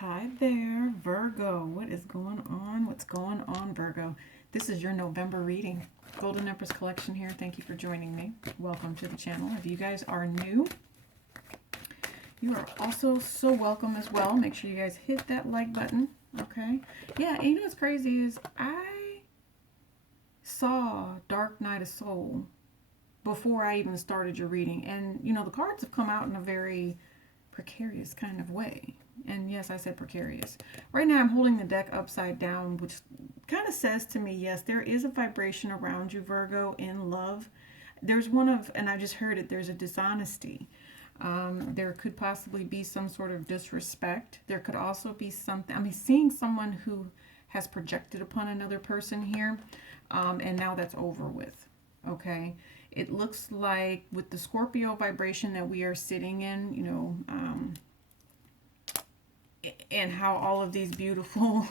Hi there, Virgo. What is going on? What's going on, Virgo? This is your November reading. Golden Empress Collection here. Thank you for joining me. Welcome to the channel. If you guys are new, you are also so welcome as well. Make sure you guys hit that like button. Okay. Yeah, and you know what's crazy is I saw Dark Night of Soul before I even started your reading. And, you know, the cards have come out in a very precarious kind of way. And yes, I said precarious. Right now I'm holding the deck upside down, which kind of says to me, yes, there is a vibration around you, Virgo, in love. There's one of, and I just heard it, there's a dishonesty. There could possibly be some sort of disrespect. There could also be something, I mean, seeing someone who has projected upon another person here, and now that's over with, okay? It looks like with the Scorpio vibration that we are sitting in, you know, and how all of these beautiful,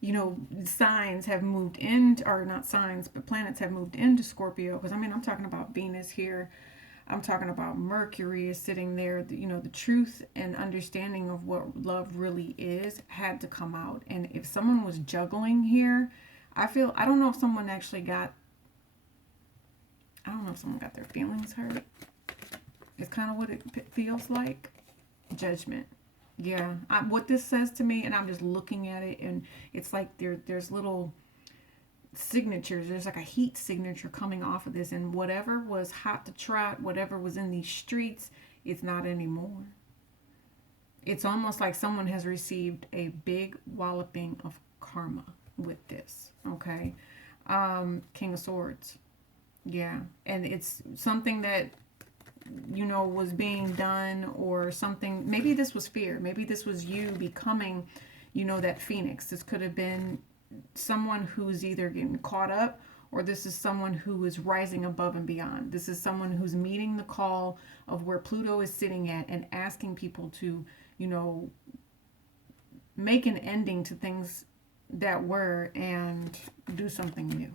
you know, signs have moved in, or not signs, but planets have moved into Scorpio. Because, I mean, I'm talking about Venus here. I'm talking about Mercury is sitting there. You know, the truth and understanding of what love really is had to come out. And if someone was juggling here, I don't know if someone actually got, I don't know if someone got their feelings hurt. It's kind of what it feels like. Judgment. Yeah, what this says to me, and I'm just looking at it, and it's like there's little signatures. There's like a heat signature coming off of this, and whatever was hot to trot, whatever was in these streets, it's not anymore. It's almost like someone has received a big walloping of karma with this, okay? King of Swords. Yeah, and it's something that, you know, was being done, or something. Maybe this was fear. Maybe this was you becoming, you know, that phoenix. This could have been someone who's either getting caught up, or this is someone who is rising above and beyond. This is someone who's meeting the call of where Pluto is sitting at and asking people to, you know, make an ending to things that were and do something new.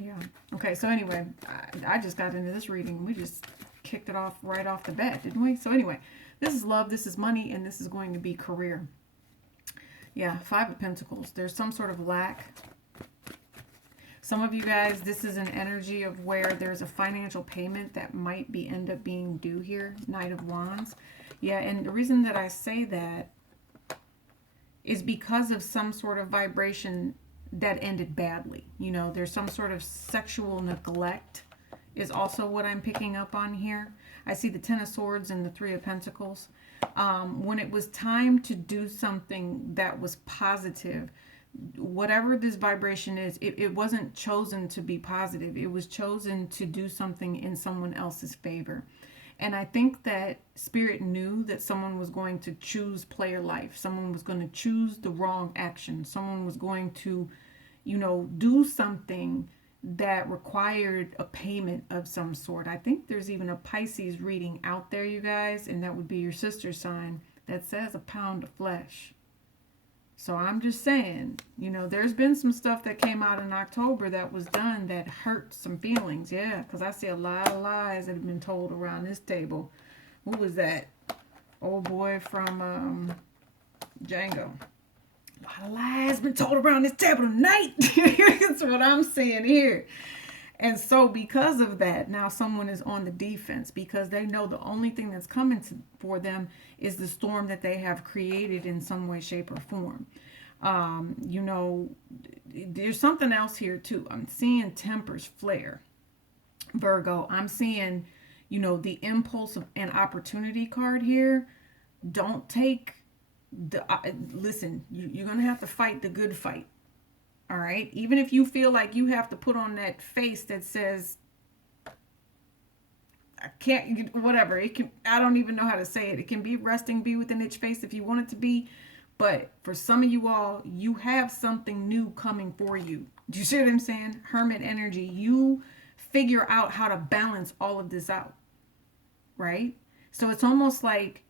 Yeah. Okay, so anyway, I just got into this reading. We just kicked it off right off the bat, didn't we? So anyway, this is love, this is money, and this is going to be career. Yeah, Five of Pentacles. There's some sort of lack. Some of you guys, this is an energy of where there's a financial payment that might end up being due here. Knight of Wands. Yeah, and the reason that I say that is because of some sort of vibration that ended badly. You know, there's some sort of sexual neglect is also what I'm picking up on here. I see the Ten of Swords and the Three of Pentacles. When it was time to do something that was positive, whatever this vibration is, it wasn't chosen to be positive. It was chosen to do something in someone else's favor. And I think that Spirit knew that someone was going to choose player life. Someone was going to choose the wrong action. Someone was going to, you know, do something that required a payment of some sort. I think there's even a Pisces reading out there, you guys, and that would be your sister sign, that says a pound of flesh. So I'm just saying, you know, there's been some stuff that came out in October that was done that hurt some feelings. Yeah, because I see a lot of lies that have been told around this table. Who was that? Old boy from Django. A lot of lies been told around this table tonight. That's what I'm saying here. And so because of that, now someone is on the defense because they know the only thing that's coming for them is the storm that they have created in some way, shape, or form. You know, there's something else here too. I'm seeing tempers flare. Virgo, I'm seeing, you know, the impulse and opportunity card here. Don't take the, listen, you're going to have to fight the good fight. All right. Even if you feel like you have to put on that face that says, I can't, whatever. It can, I don't even know how to say it. It can be resting, be with an itch face if you want it to be. But for some of you all, you have something new coming for you. Do you see what I'm saying? Hermit energy. You figure out how to balance all of this out. Right? So it's almost like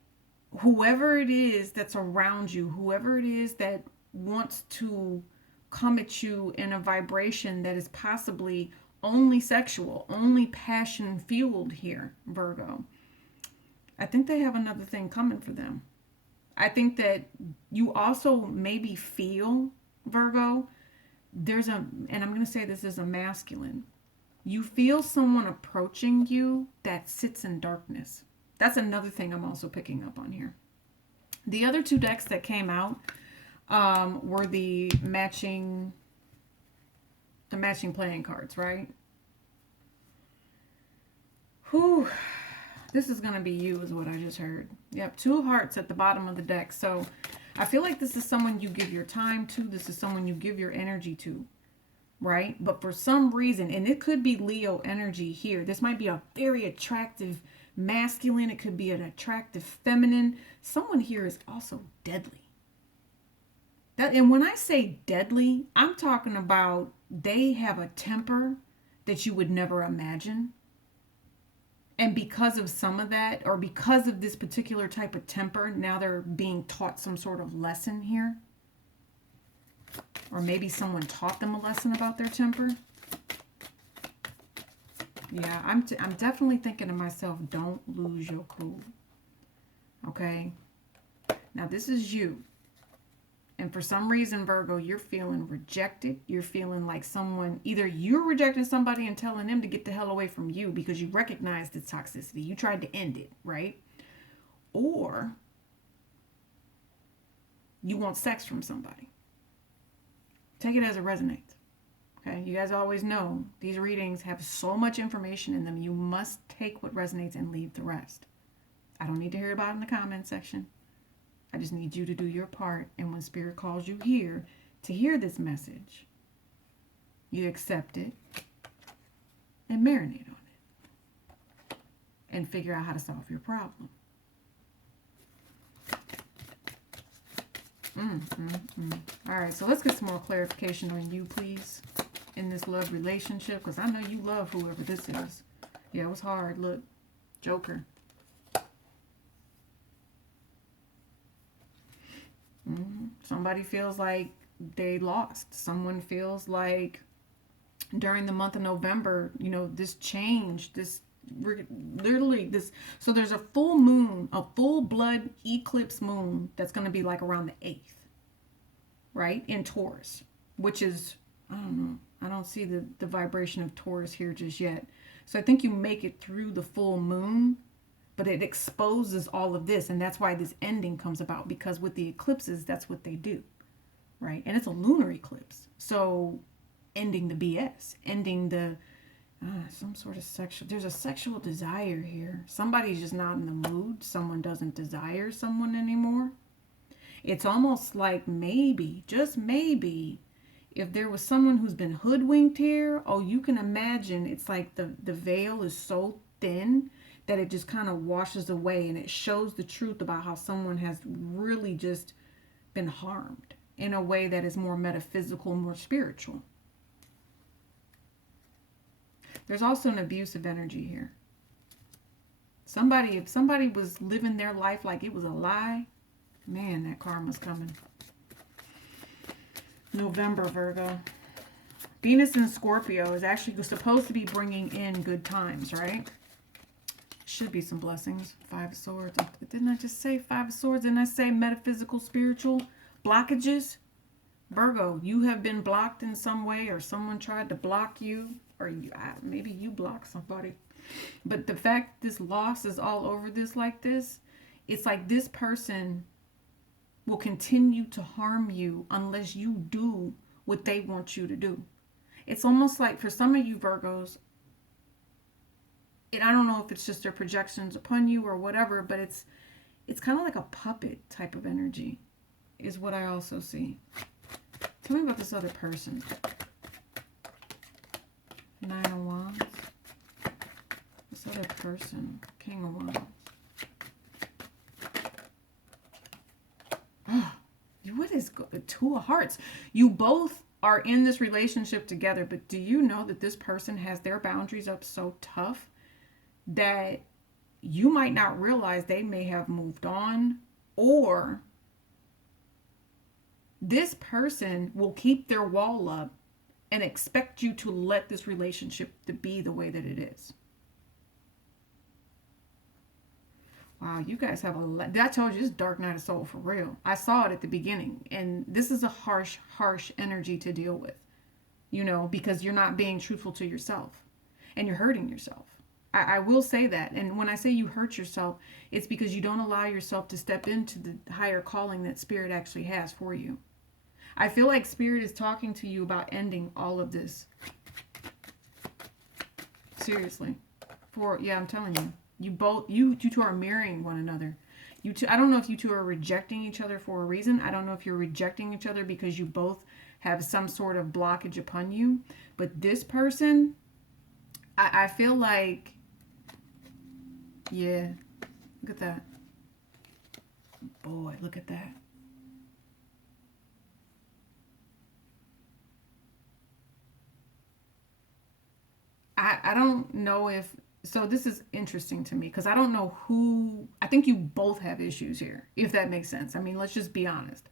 whoever it is that's around you, whoever it is that wants to come at you in a vibration that is possibly only sexual, only passion fueled here, Virgo. I think they have another thing coming for them. I think that you also maybe feel, Virgo, and I'm going to say this is a masculine. You feel someone approaching you that sits in darkness. That's another thing I'm also picking up on here. The other two decks that came out were the matching playing cards, right? Whew. This is going to be you is what I just heard. Yep, 2 of hearts at the bottom of the deck. So I feel like this is someone you give your time to. This is someone you give your energy to, right? But for some reason, and it could be Leo energy here. This might be a very attractive masculine. It could be an attractive feminine. Someone here is also deadly. And when I say deadly, I'm talking about they have a temper that you would never imagine. And because of some of that, or because of this particular type of temper, now they're being taught some sort of lesson here. Or maybe someone taught them a lesson about their temper. Yeah, I'm definitely thinking to myself, don't lose your cool. Okay? Now, this is you. And for some reason, Virgo, you're feeling rejected. You're feeling like someone, either you're rejecting somebody and telling them to get the hell away from you because you recognize the toxicity. You tried to end it, right? Or you want sex from somebody. Take it as it resonates. Okay? You guys always know these readings have so much information in them. You must take what resonates and leave the rest. I don't need to hear about it in the comment section. I just need you to do your part. And when Spirit calls you here to hear this message, you accept it and marinate on it and figure out how to solve your problem. All right, so let's get some more clarification on you, please, in this love relationship, because I know you love whoever this is. Yeah, it was hard. Look, Joker. Somebody feels like they lost. Someone feels like during the month of November, you know, this change, this literally this. So there's a full moon, a full blood eclipse moon that's going to be like around the 8th, right? In Taurus, which is, I don't know. I don't see the vibration of Taurus here just yet. So I think you make it through the full moon. But it exposes all of this, and that's why this ending comes about, because with the eclipses, that's what they do, right? And it's a lunar eclipse. So ending the BS, ending the, some sort of sexual, there's a sexual desire here. Somebody's just not in the mood. Someone doesn't desire someone anymore. It's almost like maybe, just maybe, if there was someone who's been hoodwinked here, oh, you can imagine it's like the veil is so thin that it just kind of washes away, and it shows the truth about how someone has really just been harmed in a way that is more metaphysical, more spiritual. There's also an abusive energy here. If somebody was living their life like it was a lie, man, that karma's coming. November, Virgo. Venus in Scorpio is actually supposed to be bringing in good times, right? Should be some blessings. 5 of Swords. Didn't I just say 5 of Swords? Didn't I say metaphysical, spiritual blockages? Virgo, you have been blocked in some way, or someone tried to block you, or maybe you blocked somebody. But the fact this loss is all over this like this, it's like this person will continue to harm you unless you do what they want you to do. It's almost like for some of you Virgos, and I don't know if it's just their projections upon you or whatever, but it's kind of like a puppet type of energy is what I also see. Tell me about this other person. 9 of Wands. This other person. King of Wands. Oh, what is 2 of Hearts? You both are in this relationship together, but do you know that this person has their boundaries up so tough that you might not realize they may have moved on, or this person will keep their wall up and expect you to let this relationship to be the way that it is. Wow, you guys have a lot. I told you, this is dark night of soul for real. I saw it at the beginning. And this is a harsh, harsh energy to deal with. You know, because you're not being truthful to yourself. And you're hurting yourself. I will say that. And when I say you hurt yourself, it's because you don't allow yourself to step into the higher calling that Spirit actually has for you. I feel like Spirit is talking to you about ending all of this. Seriously. Yeah, I'm telling you. You two are mirroring one another. You two, I don't know if you two are rejecting each other for a reason. I don't know if you're rejecting each other because you both have some sort of blockage upon you. But this person, I feel like, yeah, look at that. Boy, look at that. I don't know if, so this is interesting to me because I don't know who, I think you both have issues here, if that makes sense. I mean, let's just be honest.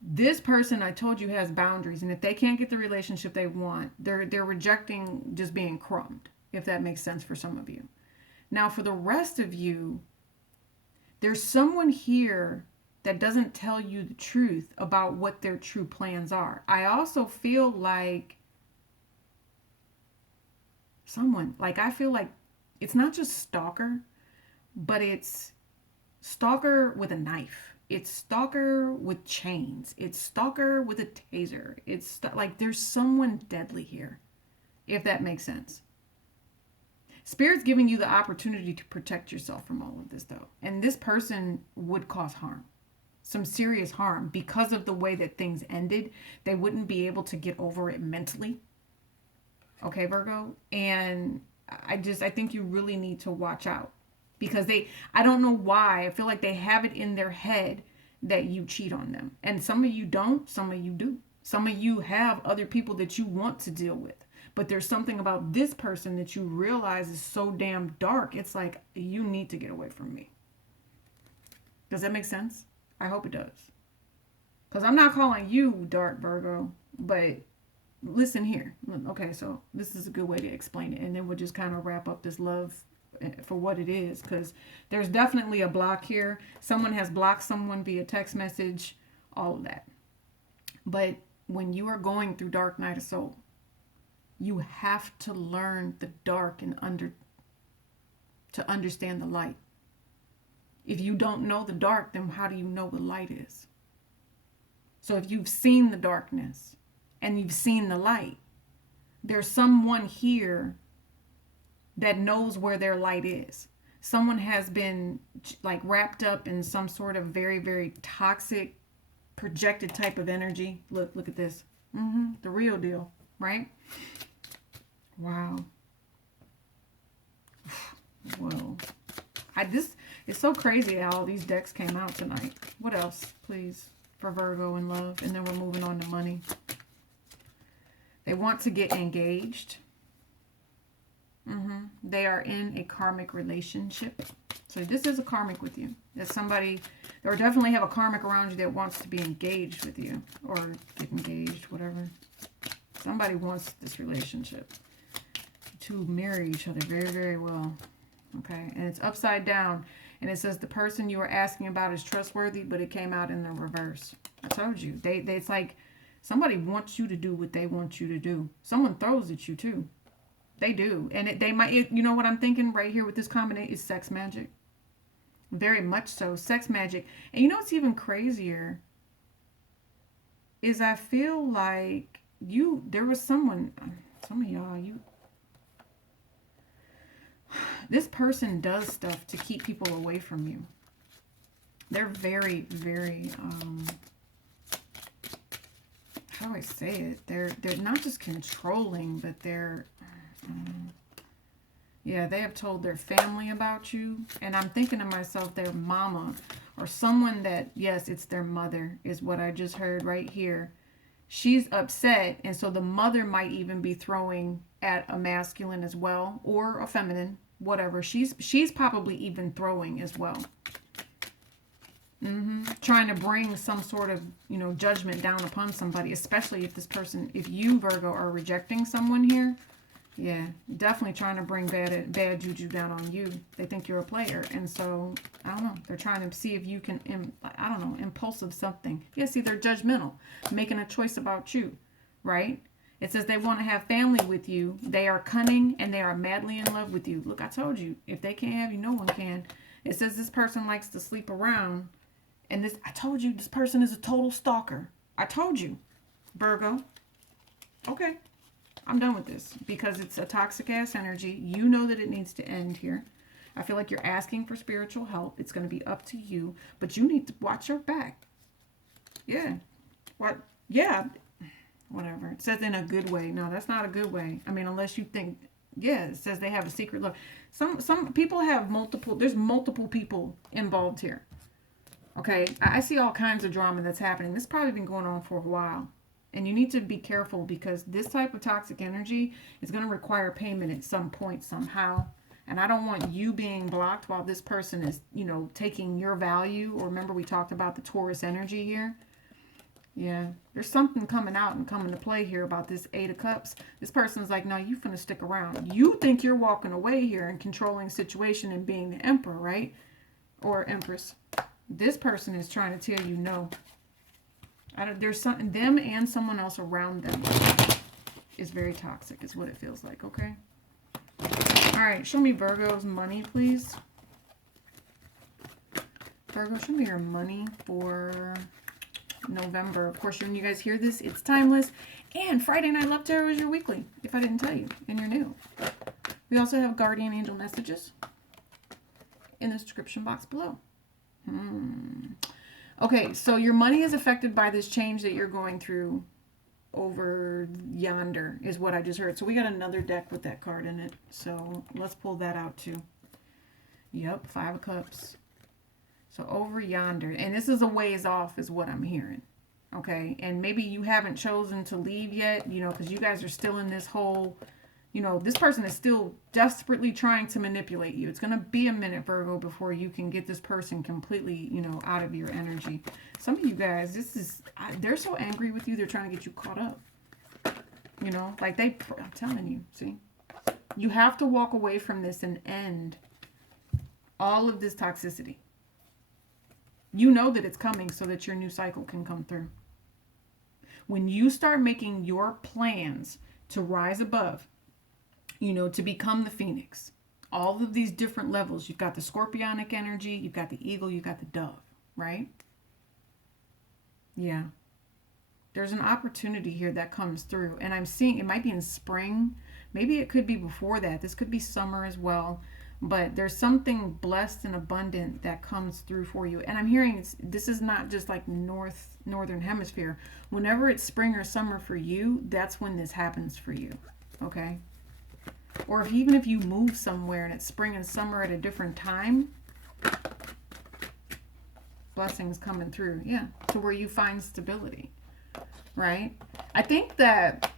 This person, I told you, has boundaries, and if they can't get the relationship they want, they're rejecting just being crumbed, if that makes sense for some of you. Now, for the rest of you, there's someone here that doesn't tell you the truth about what their true plans are. I also feel like someone, like I feel like it's not just stalker, but it's stalker with a knife. It's stalker with chains. It's stalker with a taser. It's like there's someone deadly here, if that makes sense. Spirit's giving you the opportunity to protect yourself from all of this, though. And this person would cause harm, some serious harm, because of the way that things ended. They wouldn't be able to get over it mentally. Okay, Virgo? And I think you really need to watch out. Because I don't know why, I feel like they have it in their head that you cheat on them. And some of you don't, some of you do. Some of you have other people that you want to deal with. But there's something about this person that you realize is so damn dark. It's like, you need to get away from me. Does that make sense? I hope it does. Because I'm not calling you dark, Virgo. But listen here. Okay, so this is a good way to explain it. And then we'll just kind of wrap up this love for what it is, because there's definitely a block here. Someone has blocked someone via text message, all of that. But when you are going through dark night of soul, you have to learn the dark and to understand the light. If you don't know the dark, then how do you know what light is? So if you've seen the darkness and you've seen the light, there's someone here that knows where their light is. Someone has been like wrapped up in some sort of very, very toxic, projected type of energy. Look at this. The real deal, right? Wow. Whoa. It's so crazy how all these decks came out tonight. What else, please, for Virgo and love? And then we're moving on to money. They want to get engaged. They are in a karmic relationship. So this is a karmic with you. There's somebody, or definitely have a karmic around you that wants to be engaged with you. Or get engaged, whatever. Somebody wants this relationship. To marry each other very, very well. Okay, and it's upside down. And it says the person you are asking about is trustworthy, but it came out in the reverse. I told you. It's like somebody wants you to do what they want you to do. Someone throws at you too. They do. And they might, you know what I'm thinking right here with this combination is sex magic. Very much so. Sex magic. And you know what's even crazier? Is I feel like there was someone, some of y'all, this person does stuff to keep people away from you. They're very, very, how do I say it? They're not just controlling, but they're, yeah, they have told their family about you. And I'm thinking to myself, their mama or someone that, yes, it's their mother is what I just heard right here. She's upset. And so the mother might even be throwing at a masculine as well, or a feminine, whatever. She's probably even throwing as well. Trying to bring some sort of, judgment down upon somebody, especially if this person, if you, Virgo, are rejecting someone here. Yeah, definitely trying to bring bad juju down on you. They think you're a player. And so, I don't know. They're trying to see if you can, I don't know, impulsive something. Yeah, see, they're judgmental, making a choice about you, right? It says they want to have family with you. They are cunning and they are madly in love with you. Look, I told you, if they can't have you, no one can. It says this person likes to sleep around. And this, I told you, this person is a total stalker. I told you, Virgo. Okay. I'm done with this because it's a toxic ass energy. You know that it needs to end here. I feel like you're asking for spiritual help. It's going to be up to you, but you need to watch your back. Yeah. What? Yeah. Whatever. It says in a good way. No, that's not a good way. I mean, unless you think, yeah, it says they have a secret love. Some people have multiple, there's multiple people involved here. Okay. I see all kinds of drama that's happening. This has probably been going on for a while. And you need to be careful because this type of toxic energy is going to require payment at some point somehow. And I don't want you being blocked while this person is, you know, taking your value. Or remember we talked about the Taurus energy here. Yeah, there's something coming out and coming to play here about this Eight of Cups. This person's like, no, you finna stick around. You think you're walking away here and controlling the situation and being the emperor, right? Or empress. This person is trying to tell you no. There's something, them and someone else around them is very toxic, is what it feels like, okay? All right, show me Virgo's money, please. Virgo, show me your money for November. Of course, when you guys hear this, it's timeless. And Friday Night Love Tarot is your weekly, if I didn't tell you, and you're new. We also have guardian angel messages in the description box below. Okay, so your money is affected by this change that you're going through over yonder, is what I just heard. So we got another deck with that card in it. So let's pull that out too. Yep, Five of Cups. So over yonder. And this is a ways off is what I'm hearing. Okay, and maybe you haven't chosen to leave yet, you know, because you guys are still in this whole, you know, this person is still desperately trying to manipulate you. It's going to be a minute, Virgo, before you can get this person completely, you know, out of your energy. Some of you guys, they're so angry with you, they're trying to get you caught up. You know, like I'm telling you, see? You have to walk away from this and end all of this toxicity. You know that it's coming so that your new cycle can come through. When you start making your plans to rise above, you know, to become the phoenix, all of these different levels, you've got the scorpionic energy, you've got the eagle, you've got the dove, right? Yeah. There's an opportunity here that comes through. And I'm seeing, it might be in spring. Maybe it could be before that. This could be summer as well. But there's something blessed and abundant that comes through for you. And I'm hearing this is not just like northern hemisphere. Whenever it's spring or summer for you, that's when this happens for you. Okay? Or even if you move somewhere and it's spring and summer at a different time, blessings coming through. Yeah. To where you find stability. Right? I think that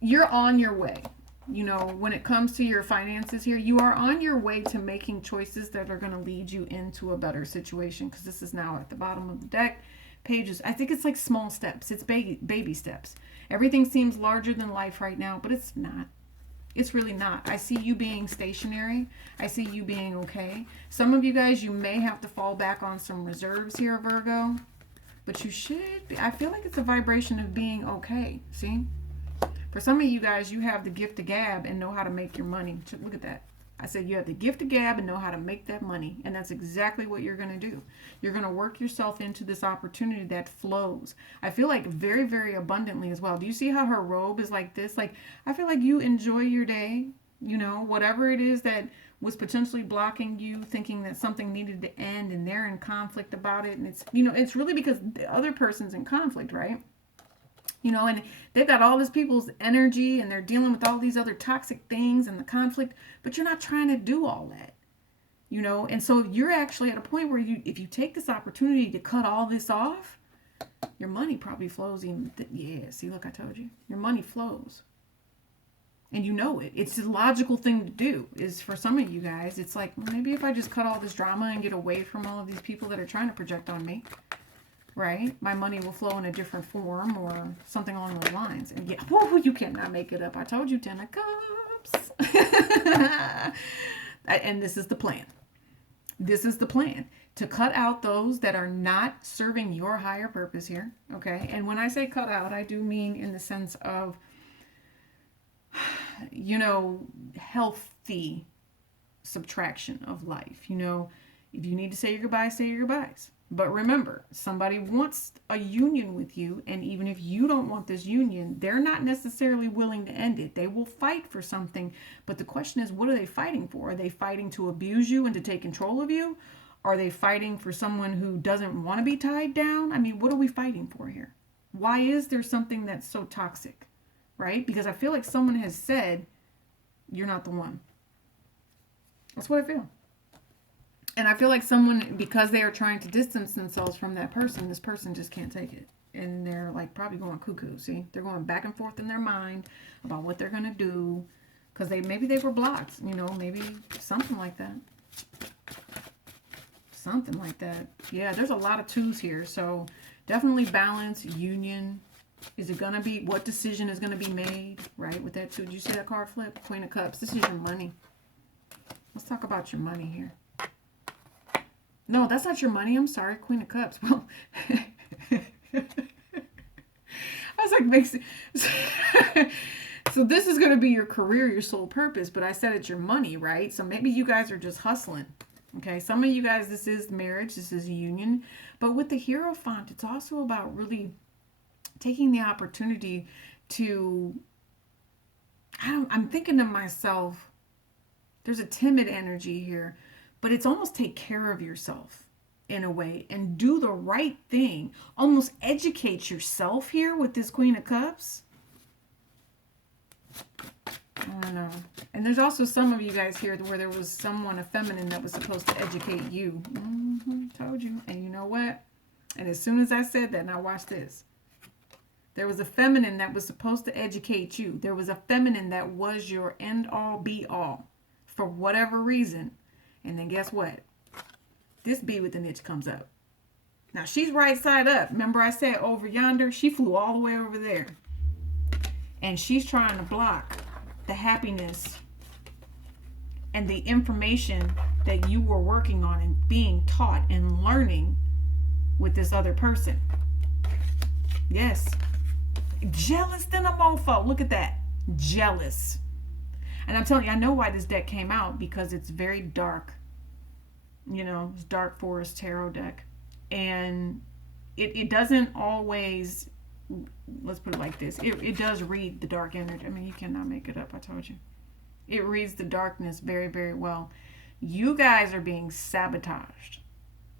you're on your way. You know, when it comes to your finances here, you are on your way to making choices that are going to lead you into a better situation. Because this is now at the bottom of the deck. Pages, I think it's like small steps. It's baby steps. Everything seems larger than life right now, but it's not. It's really not. I see you being stationary. I see you being okay. Some of you guys, you may have to fall back on some reserves here, Virgo. But you should be. I feel like it's a vibration of being okay. See? For some of you guys, you have the gift of gab and know how to make your money. Look at that. I said you have the gift of gab and know how to make that money. And that's exactly what you're going to do. You're going to work yourself into this opportunity that flows. I feel like very, very abundantly as well. Do you see how her robe is like this? Like, I feel like you enjoy your day. You know, whatever it is that was potentially blocking you, thinking that something needed to end and they're in conflict about it. And it's, you know, it's really because the other person's in conflict, right? You know, and they've got all this people's energy and they're dealing with all these other toxic things and the conflict, but you're not trying to do all that, you know? And so you're actually at a point where if you take this opportunity to cut all this off, your money probably flows even, yeah, see, look, I told you, your money flows. And you know it. It's the logical thing to do. Is for some of you guys, it's like, well, maybe if I just cut all this drama and get away from all of these people that are trying to project on me. right? My money will flow in a different form or something along those lines. And yeah, whoo, you cannot make it up. I told you, 10 of Cups. And this is the plan. This is the plan. To cut out those that are not serving your higher purpose here, okay? And when I say cut out, I do mean in the sense of, you know, healthy subtraction of life. You know, if you need to say your goodbyes, say your goodbyes. But remember, somebody wants a union with you, and even if you don't want this union, they're not necessarily willing to end it. They will fight for something, but the question is, what are they fighting for? Are they fighting to abuse you and to take control of you? Are they fighting for someone who doesn't want to be tied down? I mean, what are we fighting for here? Why is there something that's so toxic, right? Because I feel like someone has said, you're not the one. That's what I feel. And I feel like someone, because they are trying to distance themselves from that person, this person just can't take it. And they're like probably going cuckoo, see? They're going back and forth in their mind about what they're going to do. Because maybe they were blocked, you know, maybe something like that. Something like that. Yeah, there's a lot of twos here. So definitely balance, union. Is it going to be, what decision is going to be made, right? With that two, did you see that card flip? Queen of Cups. This is your money. Let's talk about your money here. No, that's not your money. I'm sorry. Queen of Cups. Well, I was like, makes it. So this is going to be your career, your sole purpose, but I said it's your money, right? So maybe you guys are just hustling. Okay, some of you guys, this is marriage, this is a union. But with the Hierophant, it's also about really taking the opportunity to, I'm thinking to myself, there's a timid energy here, but it's almost take care of yourself in a way and do the right thing. Almost educate yourself here with this Queen of Cups. I don't know. And there's also some of you guys here where there was someone, a feminine, that was supposed to educate you. Told you. And you know what? And as soon as I said that, now watch this. There was a feminine that was supposed to educate you. There was a feminine that was your end all be all for whatever reason. And then guess what? This bee with the niche comes up. Now she's right side up. Remember I said over yonder? She flew all the way over there. And she's trying to block the happiness and the information that you were working on and being taught and learning with this other person. Yes. Jealous than a mofo. Look at that. Jealous. And I'm telling you, I know why this deck came out, because it's very dark. You know, it's Dark Forest Tarot deck. And it doesn't always, let's put it like this. It does read the dark energy. I mean, you cannot make it up, I told you. It reads the darkness very, very well. You guys are being sabotaged,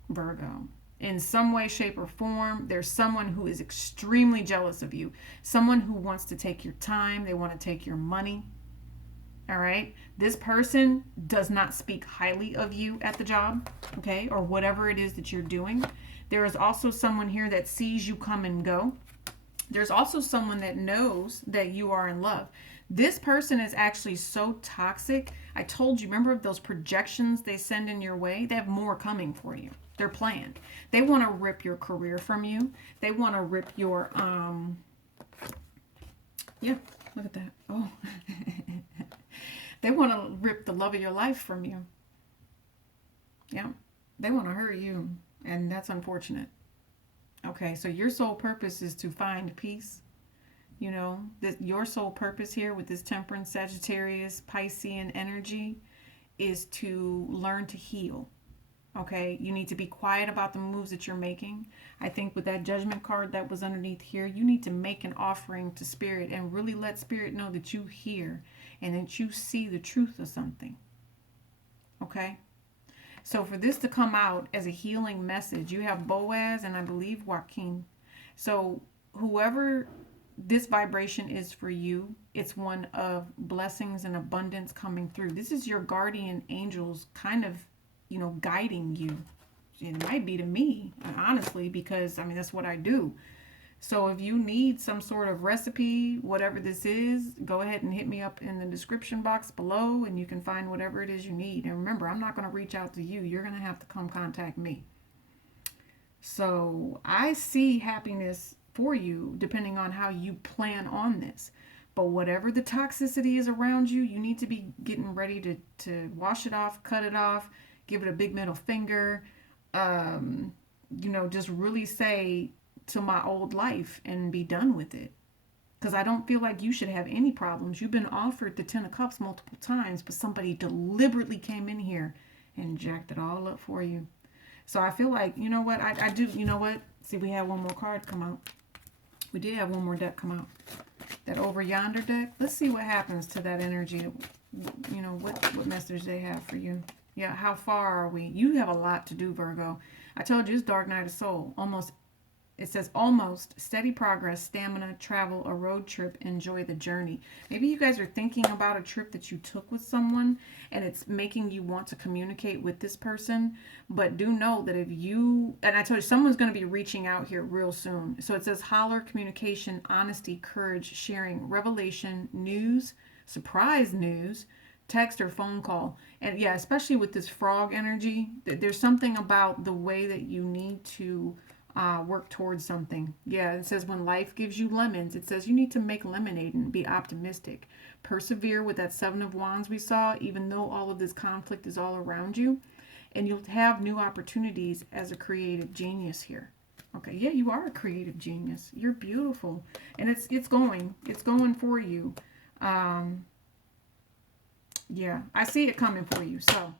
Virgo. In some way, shape, or form, there's someone who is extremely jealous of you. Someone who wants to take your time. They want to take your money. All right. This person does not speak highly of you at the job, okay, or whatever it is that you're doing. There is also someone here that sees you come and go. There's also someone that knows that you are in love. This person is actually so toxic. I told you, remember those projections they send in your way? They have more coming for you. They're planned. They want to rip your career from you. They want to rip your, yeah, look at that. Oh, they want to rip the love of your life from you. Yeah, they want to hurt you, and that's unfortunate. Okay, so your sole purpose is to find peace. You know, your sole purpose here with this Temperance, Sagittarius, Piscean energy is to learn to heal. Okay, you need to be quiet about the moves that you're making. I think with that Judgment card that was underneath here, you need to make an offering to Spirit and really let Spirit know that you hear and that you see the truth of something. Okay? So for this to come out as a healing message, you have Boaz and I believe Joaquin. So whoever this vibration is for you, it's one of blessings and abundance coming through. This is your guardian angels kind of, you know, guiding you. It might be to me, honestly, because, I mean, that's what I do. So if you need some sort of recipe, whatever this is, go ahead and hit me up in the description box below and you can find whatever it is you need. And remember, I'm not going to reach out to you. You're going to have to come contact me. So I see happiness for you depending on how you plan on this. But whatever the toxicity is around you, you need to be getting ready to wash it off, cut it off, give it a big middle finger. Um, just really say to my old life and be done with it. Because I don't feel like you should have any problems. You've been offered the Ten of Cups multiple times, but somebody deliberately came in here and jacked it all up for you. So I feel like, you know what, I do, you know what? See, we had one more card come out. We did have one more deck come out. That Over Yonder deck. Let's see what happens to that energy. What message they have for you. Yeah, how far are we? You have a lot to do, Virgo. I told you it's Dark Night of Soul. It says almost steady progress, stamina, travel, a road trip, enjoy the journey. Maybe you guys are thinking about a trip that you took with someone and it's making you want to communicate with this person. But do know that and I told you, someone's going to be reaching out here real soon. So it says holler, communication, honesty, courage, sharing, revelation, news, surprise news, text or phone call. And yeah, especially with this frog energy, there's something about the way that you need to work towards something. Yeah, it says when life gives you lemons, it says you need to make lemonade and be optimistic. Persevere with that Seven of Wands we saw, even though all of this conflict is all around you. And you'll have new opportunities as a creative genius here. Okay, yeah, you are a creative genius. You're beautiful. And it's going for you. Yeah, I see it coming for you. So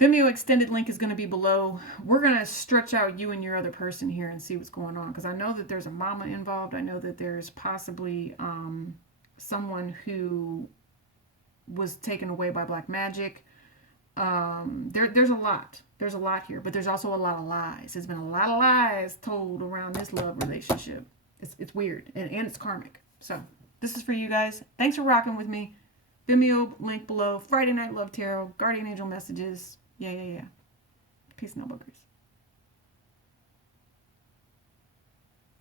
Vimeo extended link is going to be below. We're going to stretch out you and your other person here and see what's going on. Because I know that there's a mama involved. I know that there's possibly someone who was taken away by black magic. There's a lot. There's a lot here. But there's also a lot of lies. There's been a lot of lies told around this love relationship. It's weird. And it's karmic. So this is for you guys. Thanks for rocking with me. Vimeo link below. Friday Night Love Tarot. Guardian Angel messages. Yeah. Peace and no boogers.